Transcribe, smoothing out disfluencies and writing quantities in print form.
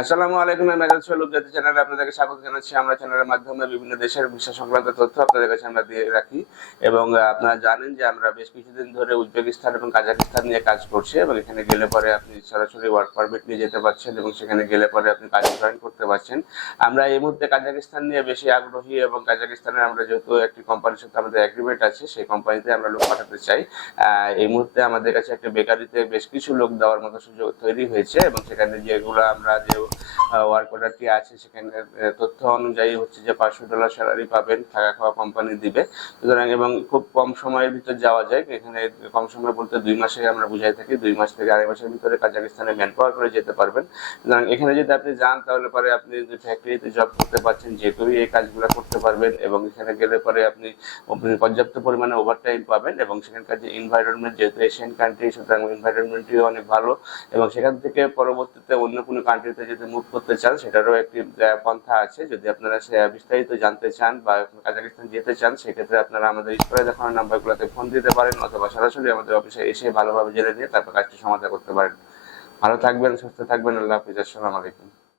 আসসালামু আলাইকুম। আমি মেজাজ সোহেল উপজাতি চ্যানেলে আপনাদেরকে স্বাগত জানাচ্ছি। আমরা চ্যানেলের মাধ্যমে বিভিন্ন দেশের ভিসা সংক্রান্ত তথ্য আপনাদের কাছে আমরা দিয়ে রাখি এবং আপনারা জানেন যে আমরা বেশ কিছুদিন ধরে উজবেকিস্তান এবং কাজাকিস্তান নিয়ে কাজ করছি এবং এখানে গেলে পরে আপনি সরাসরি ওয়ার্ক পারমিট নিয়ে যেতে পারছেন এবং সেখানে গেলে পরে আপনি কাজ জয়েন করতে পারছেন। আমরা এই মুহূর্তে কাজাকিস্তান নিয়ে বেশি আগ্রহী এবং কাজাকিস্তানের আমরা যেহেতু একটি কোম্পানির সাথে আমাদের এগ্রিমেন্ট আছে, সেই কোম্পানিতে আমরা লোক পাঠাতে চাই। এই মুহূর্তে আমাদের কাছে একটা বেকারিতে বেশ কিছু লোক দেওয়ার মতো সুযোগ তৈরি হয়েছে এবং সেখানে যেগুলো আমরা যে ওয়ার্ক অর্ডারটি আছে সেখানে তথ্য অনুযায়ী হচ্ছে যে $500 স্যালারি পাবেন, থাকা খাওয়া কোম্পানি দিবে। সুতরাং এবং খুব কম সময়ের ভিতর যাওয়া যায়। এখানে কম সময় বলতে 2 মাসে আমরা বুঝাই থাকি, 2 মাস থেকে 2.5 মাসের ভিতরে কাজাকিস্তানে ম্যান পাওয়ার করে যেতে পারবেন। সুতরাং এখানে যদি আপনি যান তাহলে পরে আপনি ফ্যাক্টরিতে জব করতে পারছেন, যে কেউই এই কাজগুলো করতে পারবেন এবং এখানে গেলে পরে আপনি পর্যাপ্ত পরিমাণে ওভারটাইম পাবেন এবং সেখানকার যে এনভায়রনমেন্ট, যেহেতু এশিয়ান কান্ট্রি, সুতরাং এনভায়রনমেন্টটিও অনেক ভালো এবং সেখান থেকে পরবর্তীতে অন্য কোনো কান্ট্রিতে যদি মুভ করতে চান সেটারও একটি পন্থা আছে। যদি আপনারা বিস্তারিত জানতে চান বা কাজাকিস্তান যেতে চান, সেক্ষেত্রে আপনারা আমাদের স্ক্রিনে দেখানো নাম্বারগুলোতে ফোন দিতে পারেন অথবা সরাসরি আমাদের অফিসে এসে ভালোভাবে জেনে নিয়ে তারপর কাজটি সমাধান করতে পারেন। ভালো থাকবেন, সুস্থ থাকবেন। আল্লাহ হাফিজ। আসসালামু আলাইকুম।